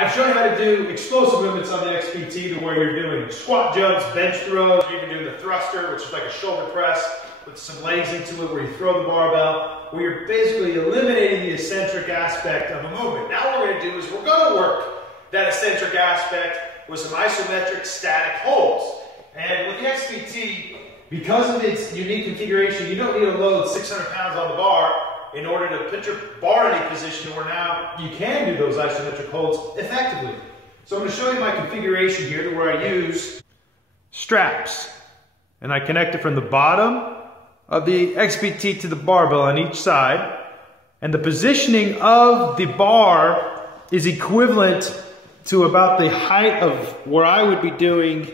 I've shown you how to do explosive movements on the XPT to where you're doing squat jumps, bench throws, you're even doing the thruster, which is like a shoulder press with some legs into it where you throw the barbell, where you're basically eliminating the eccentric aspect of a movement. Now what we're going to do is we're going to work that eccentric aspect with some isometric static holds. And with the XPT, because of its unique configuration, you don't need to load 600 pounds on the bar in order to put your bar in a position where now you can do those isometric holds effectively. So I'm going to show you my configuration here to where I use straps. And I connect it from the bottom of the XPT to the barbell on each side. And the positioning of the bar is equivalent to about the height of where I would be doing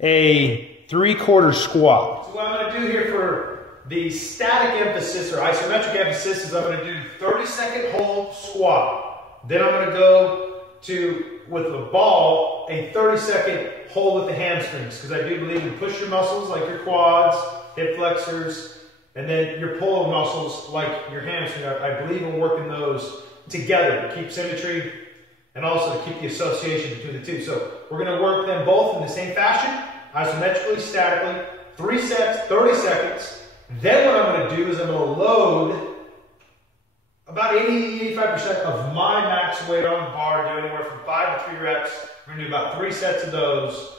a 3/4 squat. So what I'm going to do here for the static emphasis or isometric emphasis is I'm going to do 30-second hold squat. Then I'm going to go to, with the ball, a 30-second hold with the hamstrings, because I do believe you push your muscles like your quads, hip flexors, and then your pull muscles like your hamstring. I believe in working those together to keep symmetry and also to keep the association between the two. So we're going to work them both in the same fashion, isometrically, statically, 3 sets, 30 seconds. Then what I'm going to do is I'm going to load about 80–85% of my max weight on the bar, do anywhere from 5 to 3 reps. We're going to do about 3 sets of those.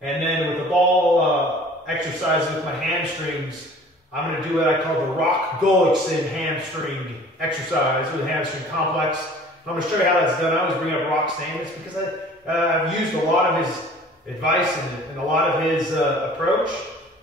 And then with the ball exercises with my hamstrings, I'm going to do what I call the rock Gullickson hamstring exercise, or the hamstring complex. And I'm going to show you how that's done. I always bring up Rock Stanley's because I've used a lot of his advice and a lot of his approach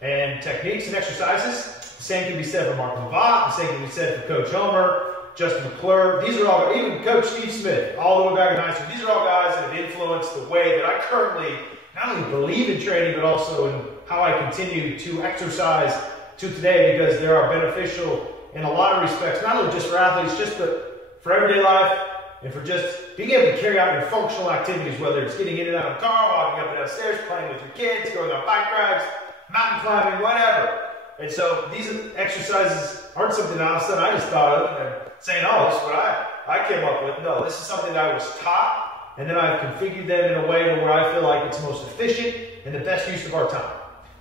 and techniques and exercises. The same can be said for Mark Lavatt, the same can be said for Coach Homer, Justin McClure. These are all, even Coach Steve Smith, all the way back in high school. These are all guys that have influenced the way that I currently not only believe in training, but also in how I continue to exercise to today, because they are beneficial in a lot of respects, not only just for athletes, just for everyday life, and for just being able to carry out your functional activities, whether it's getting in and out of the car, walking up and down stairs, playing with your kids, going on bike rides, mountain climbing, whatever. And so these exercises aren't something else that I just thought of and saying, oh, this is what I came up with. No, this is something that I was taught, and then I've configured them in a way where I feel like it's most efficient and the best use of our time.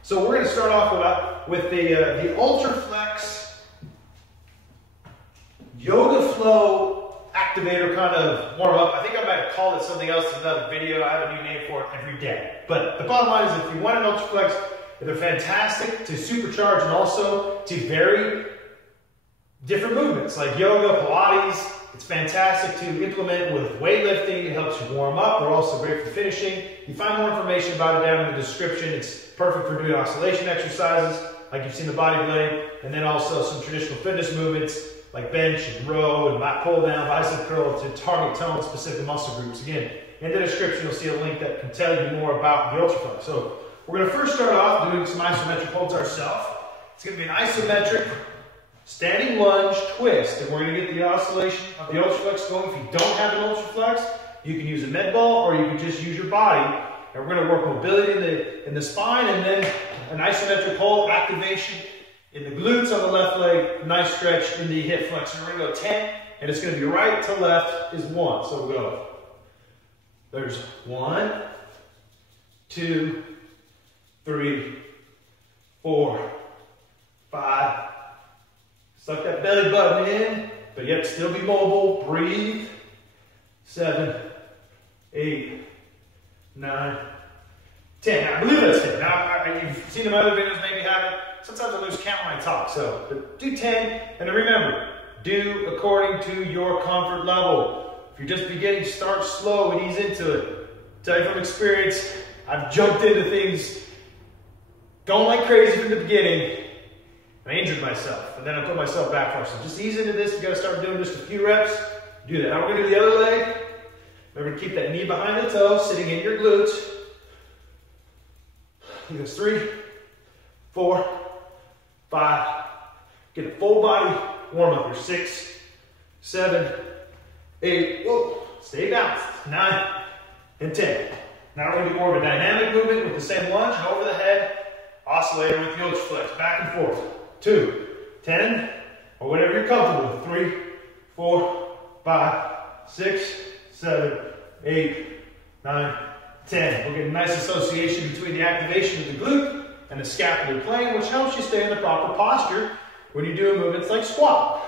So we're going to start off with the Ultra Flex Yoga Flow Activator kind of warm up. I think I might have called it something else in another video. I have a new name for it every day. But the bottom line is, if you want an Ultra Flex, they're fantastic to supercharge and also to vary different movements like yoga, Pilates. It's fantastic to implement with weightlifting. It helps you warm up. They're also great for finishing. You find more information about it down in the description. It's perfect for doing oscillation exercises like you've seen the body blade, and then also some traditional fitness movements like bench and row and lat pull down, bicep curl to target tone specific muscle groups. Again, in the description you'll see a link that can tell you more about the Ultra Flex. So we're going to first start off doing some isometric holds ourselves. It's going to be an isometric standing lunge twist, and we're going to get the oscillation of the Ultra Flex going. If you don't have an Ultra Flex, you can use a med ball or you can just use your body. And we're going to work mobility in the spine, and then an isometric hold activation in the glutes on the left leg, nice stretch in the hip flexor. We're going to go 10, and it's going to be right to left is 1. So we'll go. There's 1, 2, 3, 4, 5. Suck that belly button in, but yet still be mobile. Breathe. 7, 8, 9, 10. Now, I believe that's 10. Now, you've seen them other videos, maybe haven't. Sometimes I lose count when I talk. So, but do 10. And then remember, do according to your comfort level. If you're just beginning, start slow and ease into it. Tell you from experience, I've jumped into things going like crazy from the beginning. I injured myself, and then I put myself back first. So just ease into this. You got to start doing just a few reps. Do that. Now we're going to do the other leg. Remember to keep that knee behind the toe, sitting in your glutes. It goes 3, 4, 5. Get a full body warm up here. 6, 7, 8. Whoa. Stay balanced. 9 and 10. Now we're going to do more of a dynamic movement with the same lunge and over the head oscillator with the Ultra Flex. Back and forth. 2, 10, or whatever you're comfortable with. 3, 4, 5, 6, 7, 8, 9, 10. We'll get a nice association between the activation of the glute and the scapular plane, which helps you stay in the proper posture when you're doing movements like squat.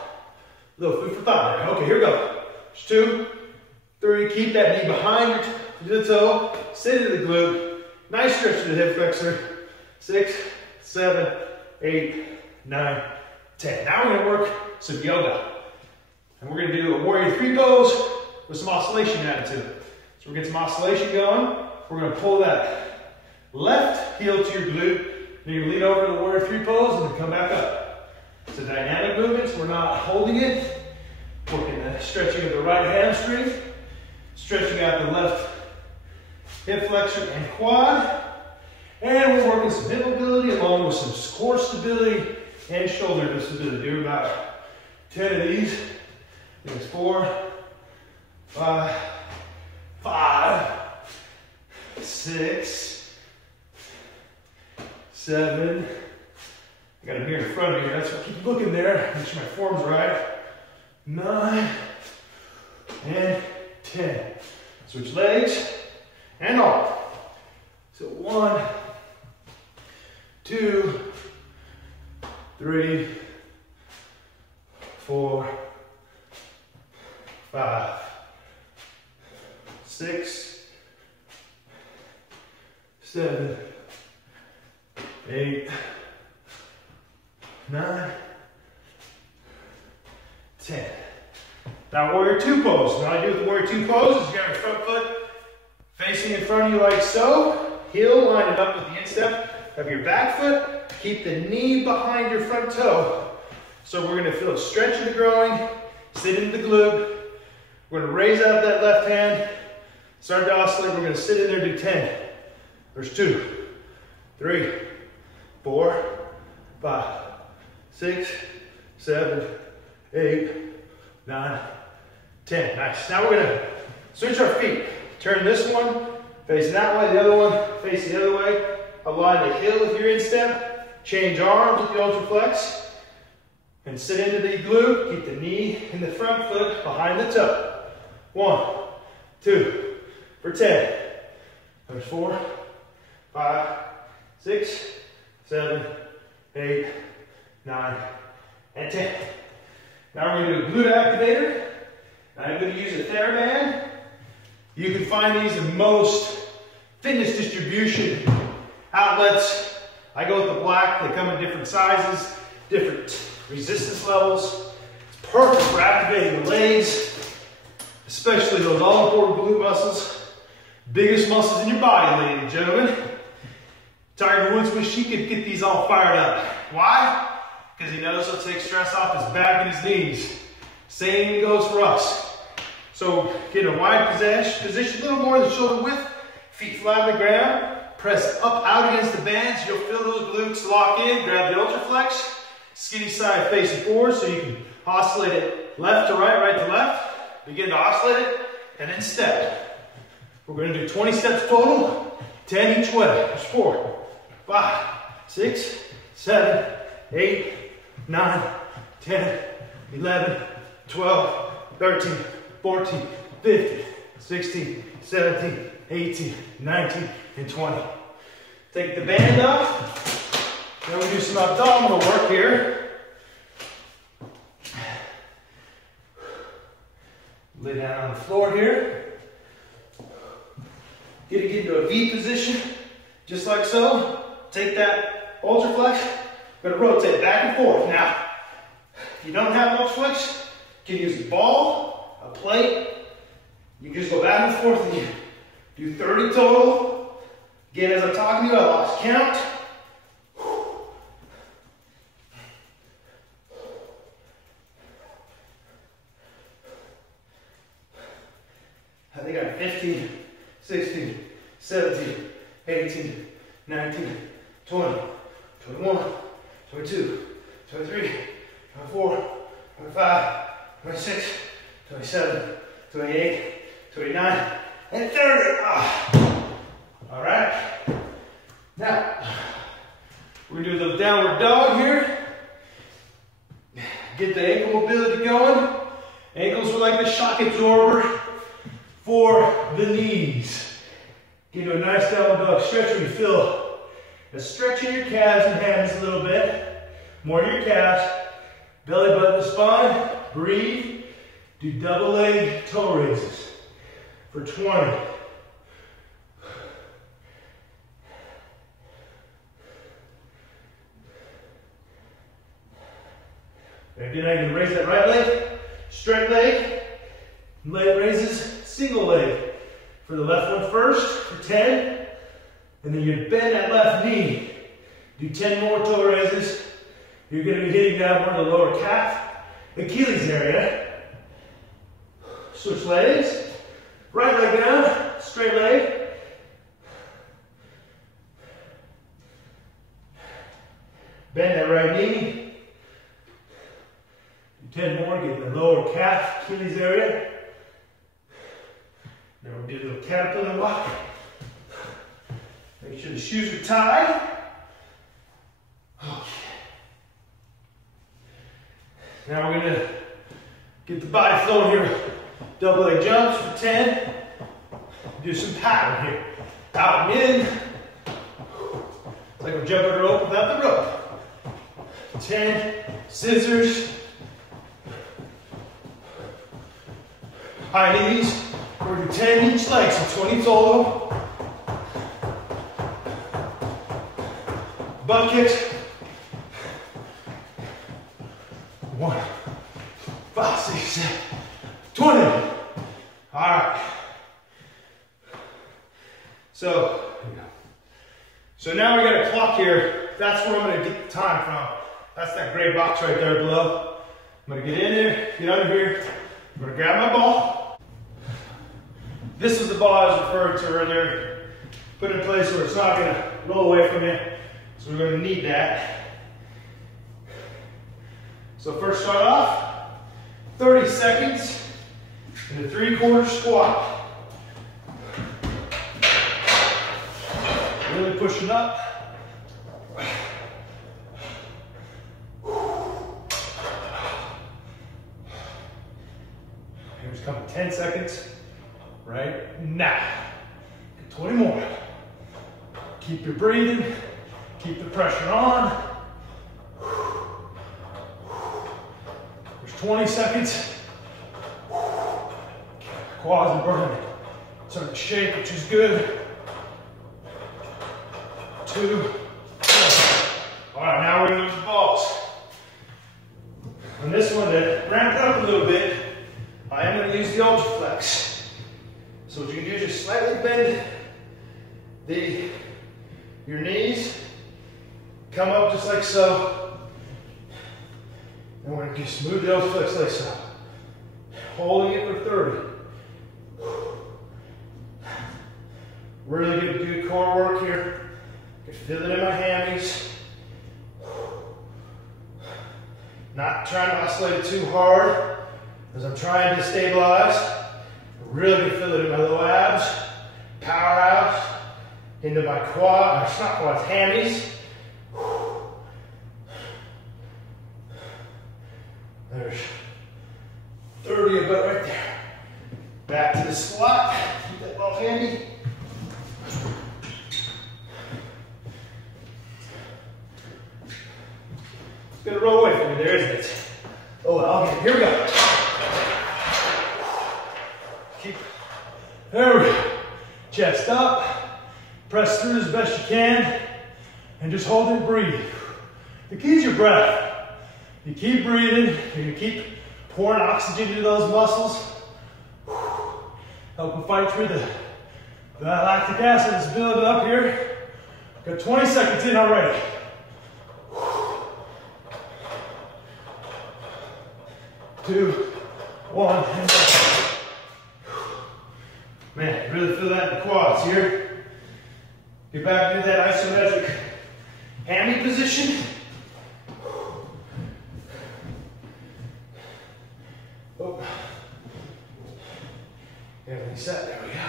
A little food for thought there. Okay, here we go. There's 2, 3. Keep that knee behind the toe. Sit into the glute. Nice stretch to the hip flexor. 6, 7, 8, 9, 10. Now we're going to work some yoga. And we're going to do a warrior 3 pose with some oscillation added to it. So we're going to get some oscillation going. We're going to pull that left heel to your glute. Then you're going to lean over to the warrior 3 pose and then come back up. It's a dynamic movement, so we're not holding it. Working the stretching of the right hamstring. Stretching out the left hip flexor and quad. And we're working some hip mobility along with some core stability and shoulder stability. Do about 10 of these. I think it's 4, 5, 6, 7. I got them here in front of me. That's why I keep looking there. Make sure my form's right. 9 and 10. Switch legs and off. So 1, 2, 3, 4, 5, 6, 7, 8, 9, 10. Now warrior 2 pose. What I do with the warrior 2 pose is you got your front foot facing in front of you like so. Heel lined up with the instep of your back foot. Keep the knee behind your front toe. So we're going to feel a stretch of the groin, sit into the glute. We're going to raise out that left hand, start to oscillate. We're going to sit in there, do 10. There's 2, 3, 4, 5, 6, 7, 8, 9, 10. Nice. Now we're going to switch our feet. Turn this one, face that way, the other one, face the other way. Align the heel with your instep. Change arms with the ultraflex. And sit into the glute. Keep the knee and the front foot behind the toe. 1, 2, for 10. There's 4, 5, 6, 7, 8, 9, and 10. Now we're going to do a glute activator. I'm going to use a TheraBand. You can find these in most fitness distribution outlets. I go with the black. They come in different sizes, different resistance levels. It's perfect for activating the legs, especially those all-important glute muscles. Biggest muscles in your body, ladies and gentlemen. Tiger Woods wish he could get these all fired up. Why? Because he knows it'll take stress off his back and his knees. Same goes for us. So get a wide position, a little more than shoulder width, feet flat on the ground, press up out against the bands. You'll feel those glutes lock in, grab the ultraflex, skinny side facing forward so you can oscillate it left to right, right to left. Begin to oscillate it and then step. We're going to do 20 steps total, 10 each way. There's 4, 5, 6, 7, 8, 9, 10, 11, 12, 13, 14, 15, 16, 17, 18, 19, and 20. Take the band off. Then we do some abdominal work here. Lay down on the floor here. Get it into a V position, just like so. Take that ultraflex. We're going to rotate back and forth. Now, if you don't have ultraflex, you can use a ball, a plate. You can just go back and forth and do 30 total. Again, as I'm talking to you, I lost count. I think I'm 15, 16, 17, 18, 19, 20, 21, 22, 23, 24, 25, 26, 27, 28, 29, and 30. All right. Now, we're going to do a little downward dog here. Get the ankle mobility going. Ankles are like the shock absorber for the knees. Get into a nice downward dog stretch where you feel a stretch in your calves and hands a little bit. More in your calves. Belly button to spine. Breathe. Do double leg toe raises for 20. Again, I can raise that right leg, straight leg raises, single leg. For the left one first, for 10. And then you bend that left knee. Do 10 more toe raises. You're going to be hitting down more the lower calf, Achilles area. Switch legs. Right leg down, straight leg. Bend that right knee. 10 more, get the lower calf, Achilles area. Then we'll do a little caterpillar walk. Make sure the shoes are tied. Okay. Now we're gonna get the body flowing here. Double leg jumps for 10. Do some pattern here. Out and in. It's like we're jumping a rope without the rope. 10, scissors. High knees, we're going to do 10 each leg, so 20 total. Butt kicks. 1, 5, 6, 7, 20. All right. So now we got a clock here. That's where I'm going to get the time from. That's that gray box right there below. I'm going to get in there, get under here. I'm going to grab my ball. This is the ball I was referring to earlier. Put in a place where it's not going to roll away from you. So we're going to need that. So first start off, 30 seconds in a 3/4 squat. Really pushing up. Here's coming 10 seconds. Right now. 20 more. Keep your breathing. Keep the pressure on. There's 20 seconds. Quads are burning. Starting to shake, which is good. 2, 1. All right, now we're going to use the balls. On this one, to ramp it up a little bit, I am going to use the ultra flex. So what you can do is just slightly bend your knees, come up just like so, and we're going to just move the ultra flex like so. Holding it for 30. Really good core work here. I can feel it in my hammies. Not trying to oscillate it too hard as I'm trying to stabilize. Really feel it in my low abs, powerhouse, into my quad, or not quads, hammies. There's 30 of it right there. Back to the squat, keep that ball handy. It's gonna roll away from me there, isn't it? Oh, well, okay, here we go. There we go. Chest up. Press through as best you can. And just hold it and breathe. The key is your breath. You keep breathing. You're going to keep pouring oxygen into those muscles. Help them fight through the lactic acid that's building up here. Got 20 seconds in already. 2, 1, and go. Man, really feel that in the quads here. Get back into that isometric hammy position. Oh. There we set. There we go.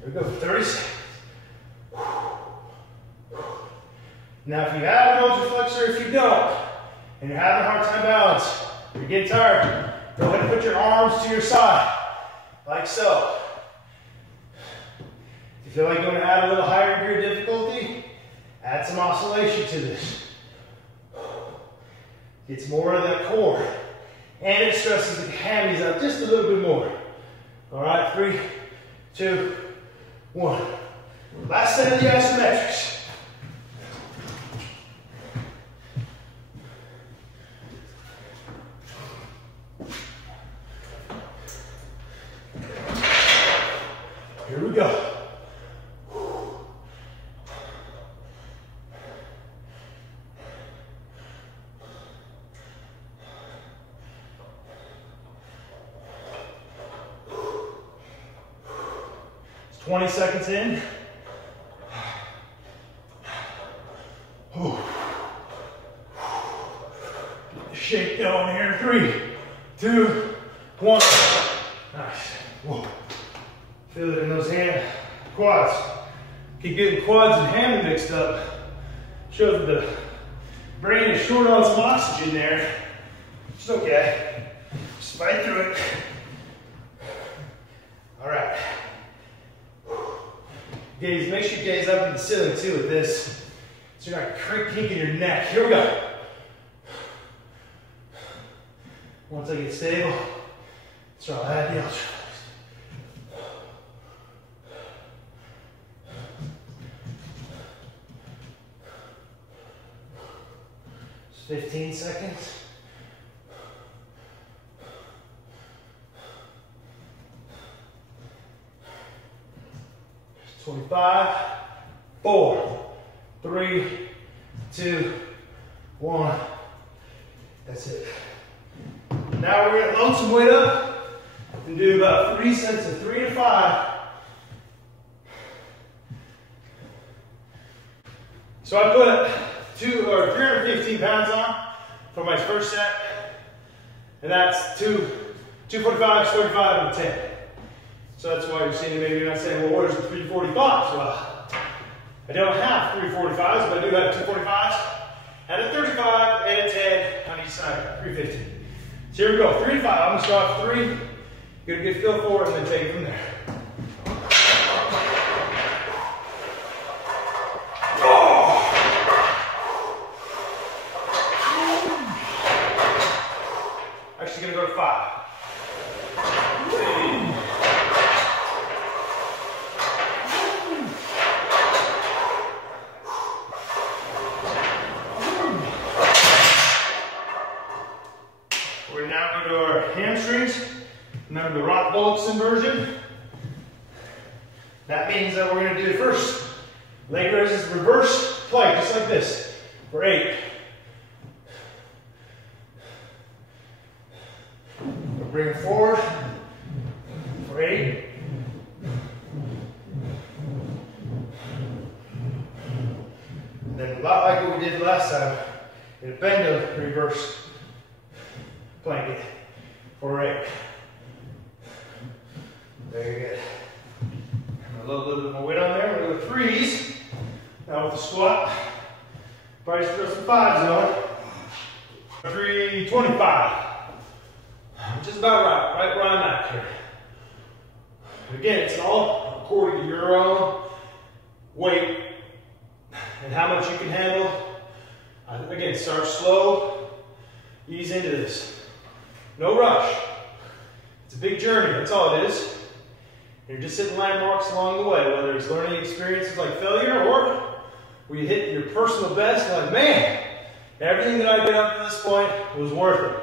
There we go for 30 seconds. Now, if you have an ultra flexor, if you don't, and you're having a hard time balance, you're getting tired, go ahead and put your arms to your side. like so. If you feel like you want to add a little higher degree of difficulty, add some oscillation to this. Gets more of that core. And it stresses the hammies out just a little bit more. All right, 3, 2, 1. Last set of the isometrics. Here we go. It's 20 seconds in. Shake down here. 3, 2, 1. Nice. Whoa. Feel it in those quads. Keep getting quads and hammy mixed up. Shows that the brain is short on some oxygen there. It's okay. Just fight through it. All right. Gaze, make sure you gaze up at the ceiling too with this, so you're not kinking your neck. Here we go. Once I get stable, so I'll add the ultra. 15 seconds. It's 25, 4, 3, 2, 1. That's it. Now we're gonna load some weight up and do about 3 sets of 3 to 5. So I put 315 pounds on for my first set, and that's 245s, 35, and 10. So that's why you're seeing maybe you're not saying, well, where's the 345s? Well, I don't have 345s, but I do have 245s, and a 35 and a 10 on each side, 350. So here we go, 3 to 5. I'm gonna start off 3, get a good feel for it, and then take it from there. Actually gonna go to 5. We're now going to do our hamstrings. Remember the rock bolts inversion? That means that we're going to do the first leg raises reverse plank, just like this, for 8. We'll bring it forward for 8. And then a lot like what we did last time, in a bend of reverse plank it for 8. Very good. A little bit more weight on there. We're going to go 3s. Now with the squat, probably just throw some 5s on. 325. Which is about right where I'm at here. Again, it's all according to your own weight and how much you can handle. Again, start slow, ease into this. No rush. It's a big journey, that's all it is. You're just hitting landmarks along the way, whether it's learning experiences like failure or where you hit your personal best, like, man, everything that I did up to this point was worth it.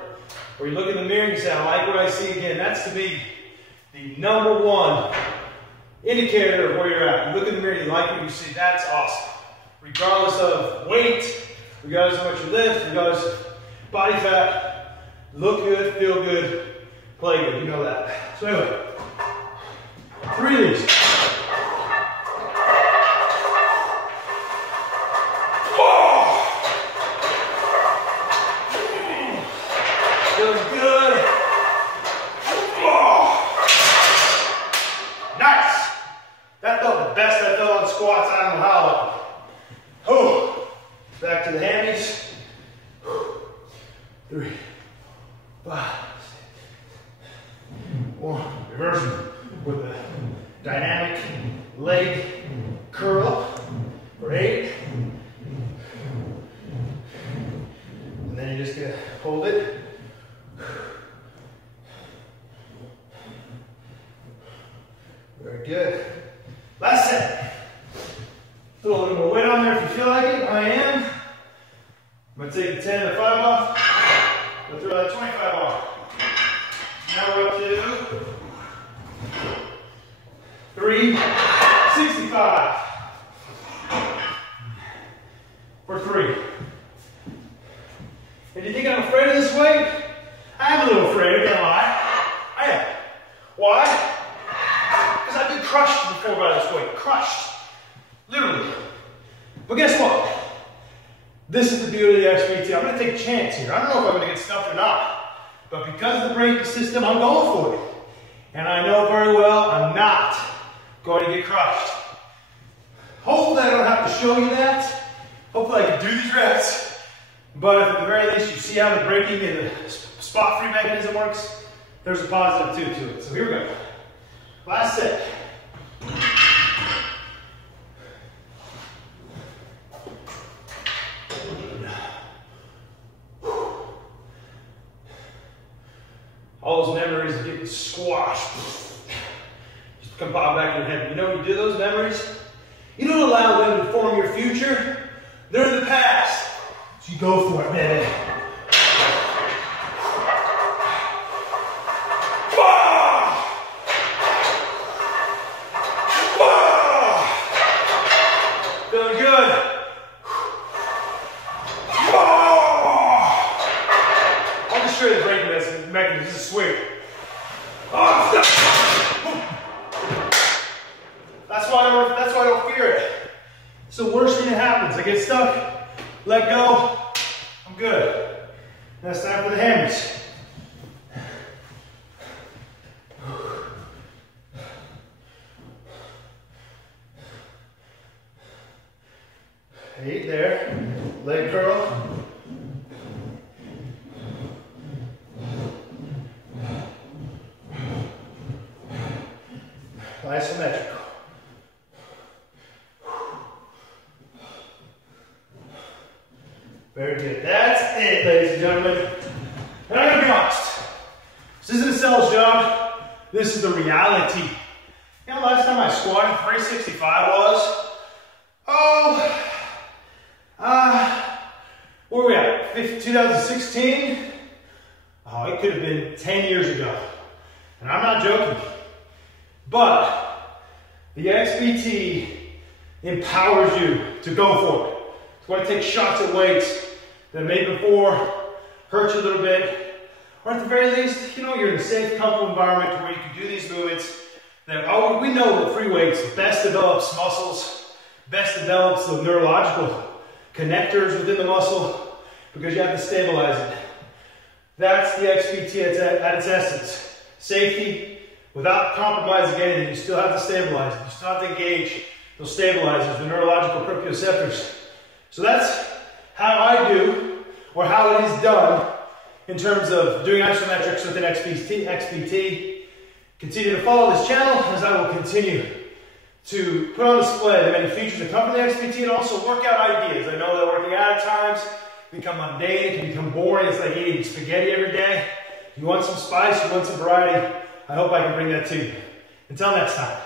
Or you look in the mirror and you say, I like what I see again. That's to me the #1 indicator of where you're at. You look in the mirror and you like what you see, that's awesome. Regardless of weight, regardless of what you lift, regardless of body fat, look good, feel good, play good, you know that. So anyway, 3 of these. Feels good. Nice. That felt the best I felt on squats. I don't know how long. Back to the hammies. 3, 5, 6, 1. Reversing. Dynamic leg curl for 8. And then you're just gonna hold it. Very good. Last set. Throw a little more weight on there if you feel like it. I am. I'm gonna take the 10 and the 5 off. We'll throw that 25 off. Now we're up to 365 for 3. If you think I'm afraid of this weight, I'm a little afraid, I can't lie. I am. Why? Because I've been crushed before by this weight. Crushed. Literally. But guess what? This is the beauty of the XPT. I'm going to take a chance here. I don't know if I'm going to get stuffed or not. But because of the braking system, I'm going for it. And I know very well I'm not going to get crushed. Hopefully I don't have to show you that. Hopefully I can do these reps. But at the very least, you see how the braking and the spot free mechanism works. There's a positive too to it. So here we go. Last set. All those memories of getting squashed just come pop back in your head. You know when you do those memories, you don't allow them to form your future. They're in the past. So you go for it, baby. Feeling good. I'll just show you the braking mechanism. This is sweet. That's why I don't fear it. It's the worst thing that happens. I get stuck. Let go, I'm good. Now it's time for the hammers. Eight there, leg curl. Isometric. Very good. That's it, ladies and gentlemen. And I'm gonna be honest. This isn't a sales job. This is the reality. You know, last time I squatted, 365 was. Where were we at? 2016? Oh, it could have been 10 years ago. And I'm not joking. But the XPT empowers you to go for it. It's going to take shots at weights that maybe before hurt you a little bit, or at the very least, you know, you're in a safe, comfortable environment where you can do these movements. That we know that free weights best develops muscles, best develops the neurological connectors within the muscle, because you have to stabilize it. That's the XPT at its essence. Safety, without compromising anything. You still have to stabilize it. You still have to engage those stabilizers, the neurological proprioceptors. So that's how I do, or how it is done, in terms of doing isometrics within XPT. Continue to follow this channel, as I will continue to put on display the many features that come from the XPT, and also workout ideas. I know that working out at times can become mundane, it can become boring. It's like eating spaghetti every day. You want some spice, you want some variety. I hope I can bring that to you. Until next time.